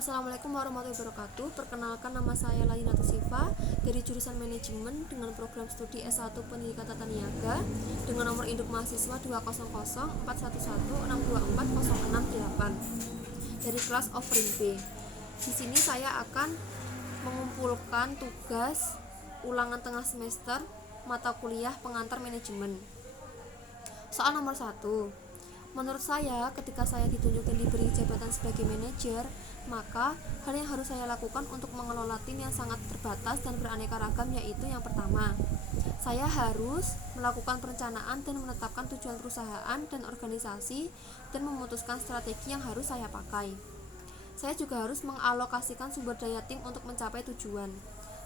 Assalamualaikum warahmatullahi wabarakatuh. Perkenalkan, nama saya Lainatu Sifa dari jurusan Manajemen dengan program studi S1 Pendidikan Tata Niaga dengan nomor induk mahasiswa 20041246068 dari kelas offering B. Di sini saya akan mengumpulkan tugas ulangan tengah semester mata kuliah pengantar manajemen. Soal nomor 1. Menurut saya, ketika saya ditunjuk dan diberi jabatan sebagai manajer, maka hal yang harus saya lakukan untuk mengelola tim yang sangat terbatas dan beraneka ragam yaitu yang pertama, saya harus melakukan perencanaan dan menetapkan tujuan perusahaan dan organisasi dan memutuskan strategi yang harus saya pakai. Saya juga harus mengalokasikan sumber daya tim untuk mencapai tujuan.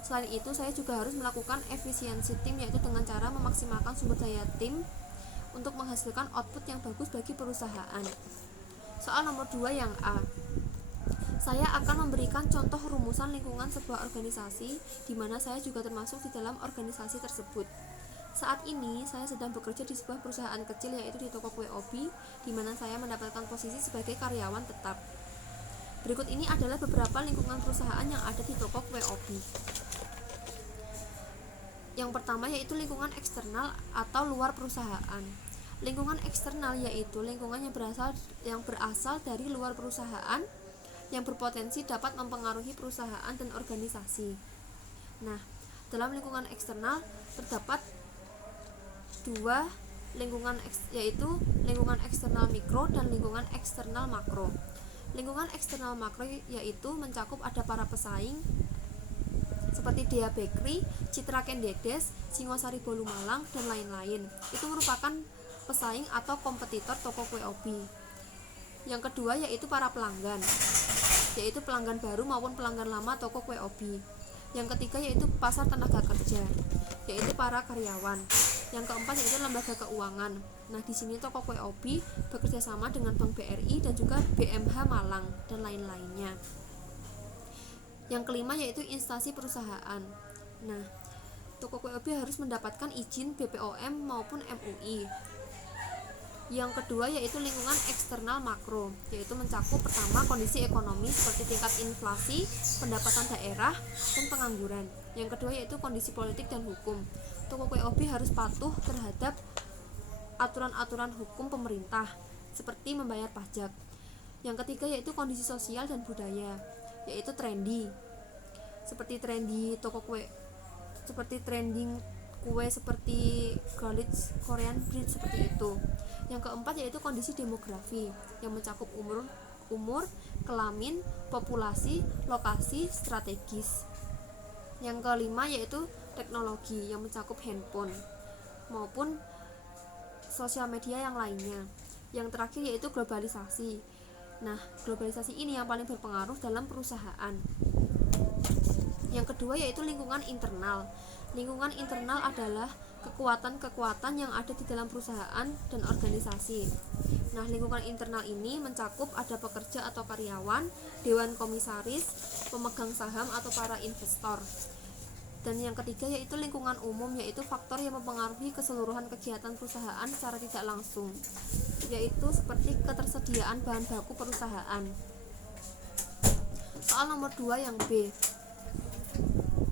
Selain itu, saya juga harus melakukan efisiensi tim yaitu dengan cara memaksimalkan sumber daya tim untuk menghasilkan output yang bagus bagi perusahaan. Soal nomor 2 yang A. Saya akan memberikan contoh rumusan lingkungan sebuah organisasi di mana saya juga termasuk di dalam organisasi tersebut. Saat ini saya sedang bekerja di sebuah perusahaan kecil yaitu di toko kue Obi, di mana saya mendapatkan posisi sebagai karyawan tetap. Berikut ini adalah beberapa lingkungan perusahaan yang ada di toko kue Obi. Yang pertama yaitu lingkungan eksternal atau luar perusahaan. Lingkungan eksternal yaitu lingkungan yang berasal dari luar perusahaan yang berpotensi dapat mempengaruhi perusahaan dan organisasi. Nah, dalam lingkungan eksternal terdapat dua lingkungan yaitu lingkungan eksternal mikro dan lingkungan eksternal makro. Lingkungan eksternal makro yaitu mencakup ada para pesaing seperti Dea Bakery, Citra Kendedes, Singosari Bolu Malang, dan lain-lain. Itu merupakan pesaing atau kompetitor toko kue Obi. Yang kedua yaitu para pelanggan, yaitu pelanggan baru maupun pelanggan lama toko kue Obi. Yang ketiga yaitu pasar tenaga kerja, yaitu para karyawan. Yang keempat yaitu lembaga keuangan. Nah, di sini toko kue Obi bekerja sama dengan Bank BRI dan juga BMH Malang dan lain-lainnya. Yang kelima yaitu instansi perusahaan. Nah, toko kue Obi harus mendapatkan izin BPOM maupun MUI. Yang kedua yaitu lingkungan eksternal makro, yaitu mencakup pertama kondisi ekonomi seperti tingkat inflasi, pendapatan daerah, dan pengangguran. Yang kedua yaitu kondisi politik dan hukum. Toko kue Obi harus patuh terhadap aturan-aturan hukum pemerintah seperti membayar pajak. Yang ketiga yaitu kondisi sosial dan budaya, yaitu trendy. Seperti trendy toko kue, seperti trending kue seperti Galich, Korean Bread seperti itu. Yang keempat yaitu kondisi demografi yang mencakup umur, kelamin, populasi, lokasi, strategis. Yang kelima yaitu teknologi yang mencakup handphone maupun sosial media yang lainnya. Yang terakhir yaitu globalisasi. Nah, globalisasi ini yang paling berpengaruh dalam perusahaan. Yang kedua yaitu lingkungan internal. Lingkungan internal adalah kekuatan-kekuatan yang ada di dalam perusahaan dan organisasi. Nah, lingkungan internal ini mencakup ada pekerja atau karyawan, dewan komisaris, pemegang saham atau para investor. Dan yang ketiga yaitu lingkungan umum, yaitu faktor yang mempengaruhi keseluruhan kegiatan perusahaan secara tidak langsung, yaitu seperti ketersediaan bahan baku perusahaan. Soal nomor 2 yang B.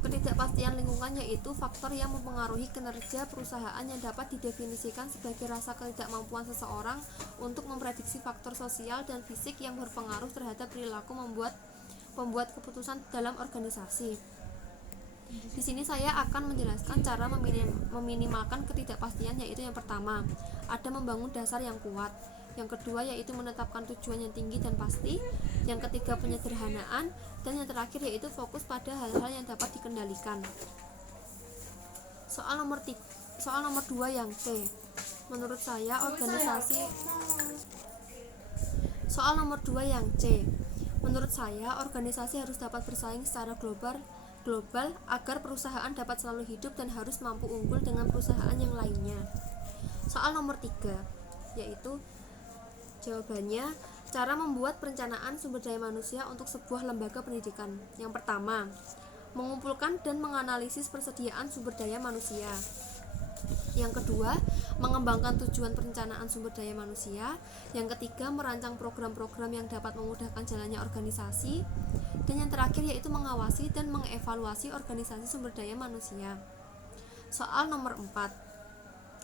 Ketidakpastian lingkungan yaitu faktor yang mempengaruhi kinerja perusahaan yang dapat didefinisikan sebagai rasa ketidakmampuan seseorang untuk memprediksi faktor sosial dan fisik yang berpengaruh terhadap perilaku pembuat keputusan dalam organisasi. Di sini saya akan menjelaskan cara meminimalkan ketidakpastian, yaitu yang pertama, ada membangun dasar yang kuat. Yang kedua yaitu menetapkan tujuan yang tinggi dan pasti. Yang ketiga penyederhanaan, dan yang terakhir yaitu fokus pada hal-hal yang dapat dikendalikan. Soal nomor 2 yang C. Menurut saya organisasi harus dapat bersaing secara global agar perusahaan dapat selalu hidup dan harus mampu unggul dengan perusahaan yang lainnya. Soal nomor 3 yaitu jawabannya, cara membuat perencanaan sumber daya manusia untuk sebuah lembaga pendidikan. Yang pertama, mengumpulkan dan menganalisis persediaan sumber daya manusia. Yang kedua, mengembangkan tujuan perencanaan sumber daya manusia. Yang ketiga, merancang program-program yang dapat memudahkan jalannya organisasi. Dan yang terakhir yaitu mengawasi dan mengevaluasi organisasi sumber daya manusia. Soal nomor 4.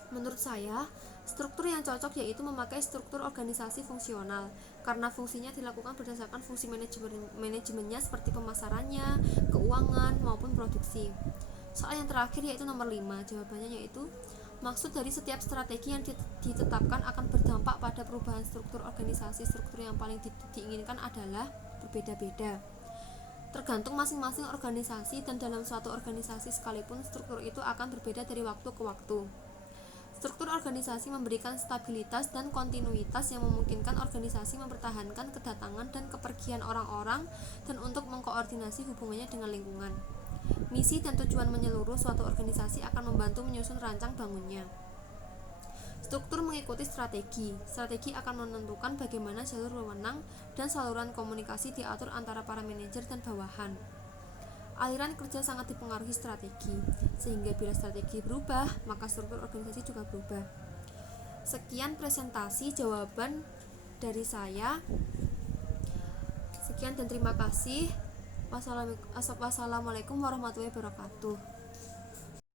Menurut saya, struktur yang cocok yaitu memakai struktur organisasi fungsional, karena fungsinya dilakukan berdasarkan fungsi manajemennya seperti pemasarannya, keuangan, maupun produksi. Soal yang terakhir yaitu nomor 5, jawabannya yaitu maksud dari setiap strategi yang ditetapkan akan berdampak pada perubahan struktur organisasi. Struktur yang paling diinginkan adalah berbeda-beda, tergantung masing-masing organisasi, dan dalam suatu organisasi sekalipun struktur itu akan berbeda dari waktu ke waktu. Struktur organisasi memberikan stabilitas dan kontinuitas yang memungkinkan organisasi mempertahankan kedatangan dan kepergian orang-orang dan untuk mengkoordinasi hubungannya dengan lingkungan. Misi dan tujuan menyeluruh suatu organisasi akan membantu menyusun rancang bangunnya. Struktur mengikuti strategi. Strategi akan menentukan bagaimana jalur wewenang dan saluran komunikasi diatur antara para manajer dan bawahan. Aliran kerja sangat dipengaruhi strategi, sehingga bila strategi berubah, maka struktur organisasi juga berubah. Sekian presentasi jawaban dari saya. Sekian dan terima kasih. Wassalamualaikum warahmatullahi wabarakatuh.